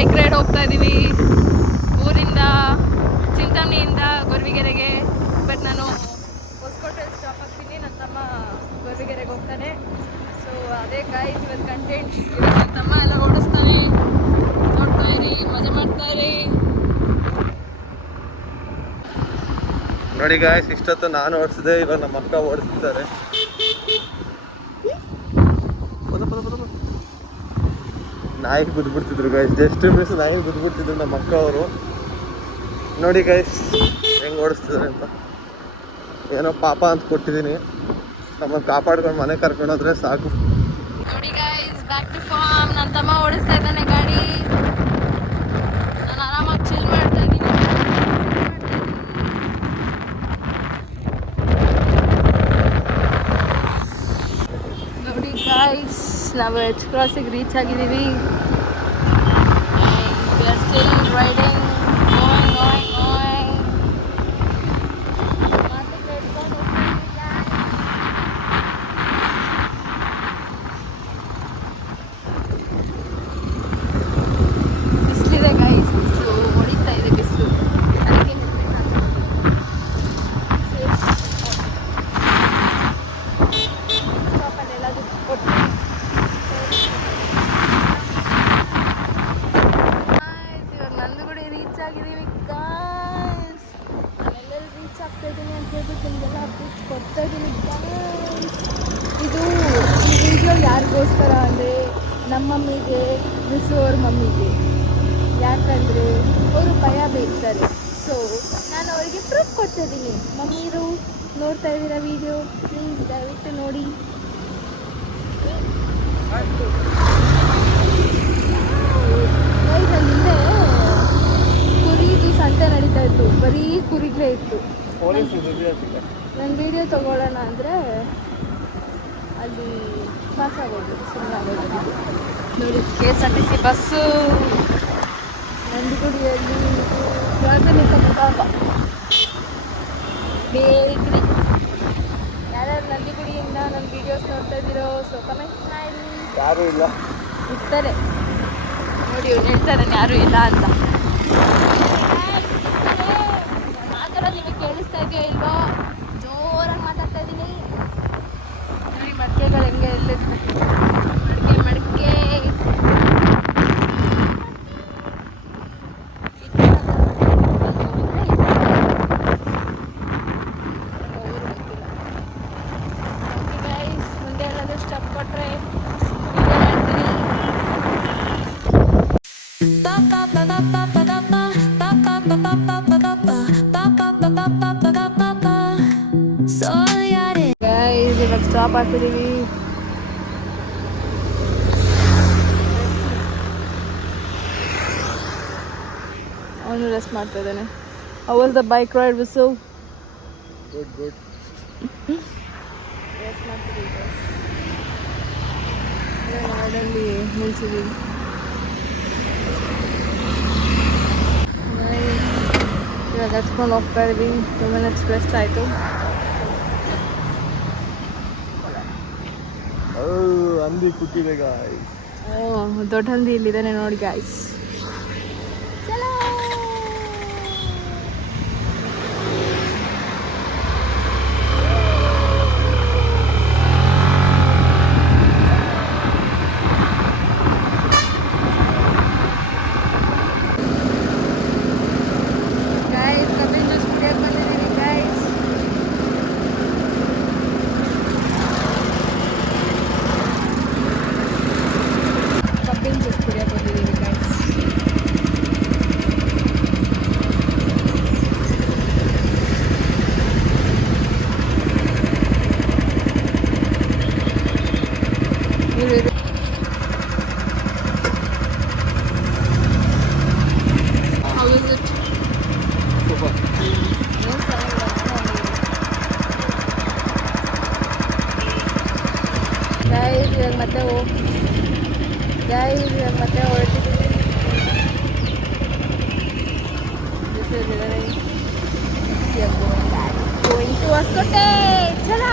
Bike ride ಹೋಗ್ತಾ ಇದ್ದೀವಿ ಊರಿಂದ ಚಿಂತಾಮಣಿಯಿಂದ ಗೊರವಿಗೆರೆಗೆ. ಬಟ್ ನಾನು ಹೊಸಕೋಟೆಯಲ್ಲಿ ಸ್ಟಾಪ್ ಆಗ್ತೀನಿ, ನನ್ನ ತಮ್ಮ ಗೊರವಿಗೆರೆಗೆ ಹೋಗ್ತಾನೆ. ಸೊ ಅದೇ ಗೈಸ್ ಇವತ್ತು ಕಂಟೆಂಟ್. ನನ್ನ ತಮ್ಮ ಎಲ್ಲ ಓಡಿಸ್ತಾನೆ, ನೋಡ್ತಾ ಇರಿ, ಮಜಾ ಮಾಡ್ತಾ ಇರಿ. ನೋಡಿ ಗಾಯ್ಸ್, ಇಷ್ಟೊತ್ತು ನಾನು ಓಡಿಸಿದೆ, ಇವಾಗ ನಮ್ಮ ಅಕ್ಕ ಓಡಿಸ್ತಿದ್ದಾರೆ. ನಾಯಿಗೆ ಬಿದ್ದುಬಿಡ್ತಿದ್ರು ಗಾಯ್ಸ್, ಜಸ್ಟ್ ಮಿಸ್ ನಾಯಿಗೆ ಬಿದ್ದುಬಿಡ್ತಿದ್ರು ನಮ್ಮ ಅಕ್ಕ ಅವರು. ನೋಡಿ ಗಾಯ್ಸ್ ಹೆಂಗೆ ಓಡಿಸ್ತಿದ್ದಾರೆ ಅಂತ. ಏನೋ ಪಾಪ ಅಂತ ಕೊಟ್ಟಿದ್ದೀನಿ, ನಮ್ಮನ್ನು ಕಾಪಾಡ್ಕೊಂಡು ಮನೆ ಕರ್ಕೊಂಡೋದ್ರೆ ಸಾಕು. ನೋಡಿ ಗೈಸ್, ಬ್ಯಾಕ್ ಟು ಫಾರ್ಮ್. ನನ್ನ ತಮ್ಮ ಓಡಿಸ್ತಾ ಇದ್ದಾನೆ ಗಾಡಿ, ನಾನು ಆರಾಮಾಗಿ ಚಿಲ್ ಮಾಡ್ತಾ ಇದ್ದೀನಿ. ನೋಡಿ ಗೈಸ್, ನಾವು ಎಚ್ ಕ್ರಾಸಿಗೆ ರೀಚ್ ಆಗಿದ್ದೀವಿ. We are still riding, going. ಬಿಸಿಲಿದೆ ಗೈಸ್, ಬಿಸಿಲು ಹೊಡಿತಾ ಇದೆ ಬಿಸಿಲು. ಅದಕ್ಕೆ ಸ್ಟಾಪಲ್ಲಿ ಎಲ್ಲಾದರೂ ಕೊಟ್ಟು ಇವಾಗ ನಂದುಗುಡಿ ರೀಚ್ ಆಗಿದ್ದೀವಿ ಗಾಯ್ಸ್. ನಾನೆಲ್ಲರೂ ರೀಚ್ ಆಗ್ತಾ ಇದ್ದೀನಿ ಅಂತ ಹೇಳ್ಬಿಟ್ಟು ನಿಮಗೆಲ್ಲ ಅಪ್ಡೇಟ್ಸ್ ಕೊಡ್ತಾ ಇದ್ದೀನಿ ಗಾಯ್ಸ್. ಈ ವಿಡಿಯೋ ಯಾರಿಗೋಸ್ಕರ ಅಂದರೆ ನಮ್ಮ ಮಮ್ಮಿಗೆ, ವಿಸು ಅವ್ರ ಮಮ್ಮಿಗೆ. ಯಾಕಂದರೆ ಅವರು ಭಯ ಬೀಳ್ತಾರೆ. ಸೊ ನಾನು ಅವರಿಗೆ ಪ್ರೂಫ್ ಕೊಡ್ತಾ ಇದ್ದೀನಿ. ಮಮ್ಮಿರು ನೋಡ್ತಾ ಇದ್ದೀರಾ ವಿಡಿಯೋ, ಪ್ಲೀಸ್ ದಯವಿಟ್ಟು ನೋಡಿ. ಗೈಸ್, ಅಲ್ಲಿಂದ ಕುರಿದು ಸಂತೆ ನಡೀತಾ ಇತ್ತು, ಬರೀ ಕುರಿಗಳೇ ಇತ್ತು. ನನ್ನ ವಿಡಿಯೋ ತೊಗೊಳ್ಳೋಣ ಅಂದರೆ ಅಲ್ಲಿ ಪಾಸ್ ಆಗೋದು, ಸುಮ್ಮನೆ ಆಗೋದು. ನೋಡಿ KSRTC ಬಸ್ಸು ನಂದಿಗುಡಿಯಲ್ಲಿ ಪ್ರಾಥಮಿಕ ಮುಖಾಂಬ ಬೇಕ್ರಿ. ಯಾರ್ಯಾರು ನಂದಿಗುಡಿಯಿಂದ ನನ್ನ ವೀಡಿಯೋಸ್ ನೋಡ್ತಾ ಇದ್ದೀರೋ ಸೊ ಕಮೆಂಟ್ ಮಾಡಿ. ಯಾರೂ ಇಲ್ಲ ಇರ್ತಾರೆ ನೋಡಿ, ಇವ್ರು ಹೇಳ್ತಾರೆ ಯಾರೂ ಇಲ್ಲ ಅಂತ. ಮಾತಾಡೋದು ನಿಮಗೆ ಕೇಳಿಸ್ತಾ ಇದೆಯೋ ಇಲ್ವೋ? ಜೋರಾಗಿ ಮಾತಾಡ್ತಾ ಇದ್ದೀನಿ. ನೋಡಿ ಮಡಿಕೆಗಳು ಹೆಂಗೆ ಎಲ್ಲಿದ್ವು, ಮಡಿಕೆ ಮುಂದೆ ಏನಾದರೂ ಸ್ಟಾಪ್ ಕೊಟ್ಟರೆ ಗೈಸ್ ಇವಾಗ ಸ್ಟಾಪ್ ಆಗ್ತಿದ್ದೀವಿ. ಅವನು ರೆಸ್ಟ್ ಮಾಡ್ತಾ ಇದ್ದಾನೆ. How was the bike ride, Visu? Good. Rest ಮಾಡ್ತಿದ್ದೀವಿ. ನಾಡಲ್ಲಿ ನಿಲ್ಸಿದ್ದೀವಿ. ಇವಾಗ ಹಚ್ಕೊಂಡು ಹೋಗ್ತಾ ಇದ್ವಿ. 2 minutes ರೆಸ್ಟ್ ಆಯಿತು. ಹಂದಿ ಕೂತಿದೆ ಗಾಯ್ಸ್. ದೊಡ್ಡ ಹಂದಿ ಇಲ್ಲಿದ್ದಾನೆ ನೋಡಿ ಗಾಯ್ಸ್. ಮತ್ತೆ ಹೊರಟಿದ್ದೀವಿ. Going to Hoskote. Chala!